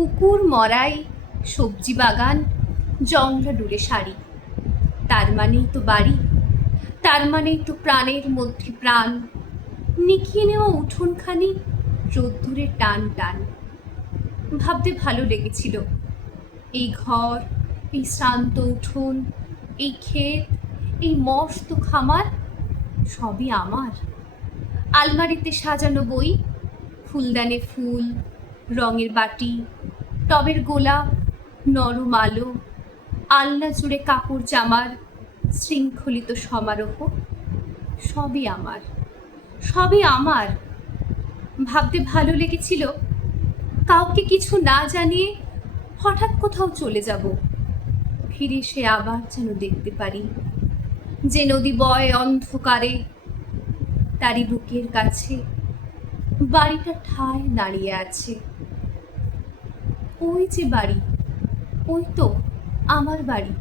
পুকুর মরাই, সবজি বাগান, জংলা ডুলে শাড়ি, তার মানেই তো বাড়ি, তার মানেই তো প্রাণের মধ্যে প্রাণ। নিখিয়ে নেওয়া উঠোনখানি রোদ্দুরে টান টান। ভাবতে ভালো লেগেছিল, এই ঘর, এই শ্রান্ত উঠোন, এই ক্ষেত, এই মস্ত খামার সবই আমার। আলমারিতে সাজানো বই, ফুলদানে ফুল, রঙের বাটি, টবের গোলাপ, নরম আলো, আলনা জুড়ে কাপড় জামার শৃঙ্খলিত সমারোহ, সবই আমার, সবই আমার। ভাবতে ভালো লেগেছিল, কাউকে কিছু না জানিয়ে হঠাৎ কোথাও চলে যাব, ফিরে এসে আবার যেন দেখতে পারি যে নদী বয় অন্ধকারে, তারই বুকের কাছে বাড়িটা ঠায় দাঁড়িয়ে আছে। ওই যে বাড়ি, ওই তো আমার বাড়ি।